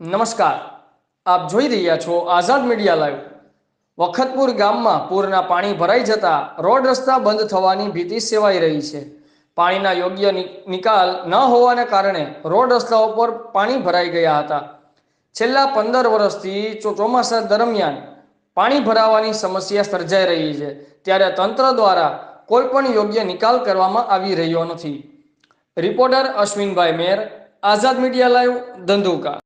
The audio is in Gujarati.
નમસ્કાર, આપ જોઈ રહ્યા છો આઝાદ મીડિયા લાઈવ। વખતપુર ગામમાં પૂરના પાણી ભરાઈ જતા રોડ રસ્તા બંધ થવાની ભીતિ સેવાઈ રહી છે। પાણીના યોગ્ય નિકાલ ન હોવાને કારણે રોડ રસ્તાઓ પર પાણી ભરાઈ ગયા હતા। છેલ્લા 15 વર્ષથી ચોમાસા દરમિયાન પાણી ભરાવાની સમસ્યા સર્જાઈ રહી છે, ત્યારે તંત્ર દ્વારા કોઈ પણ યોગ્ય નિકાલ કરવામાં આવી રહ્યો નથી। રિપોર્ટર અશ્વિનભાઈ મેર, આઝાદ મીડિયા લાઈવ, ધંધુકા।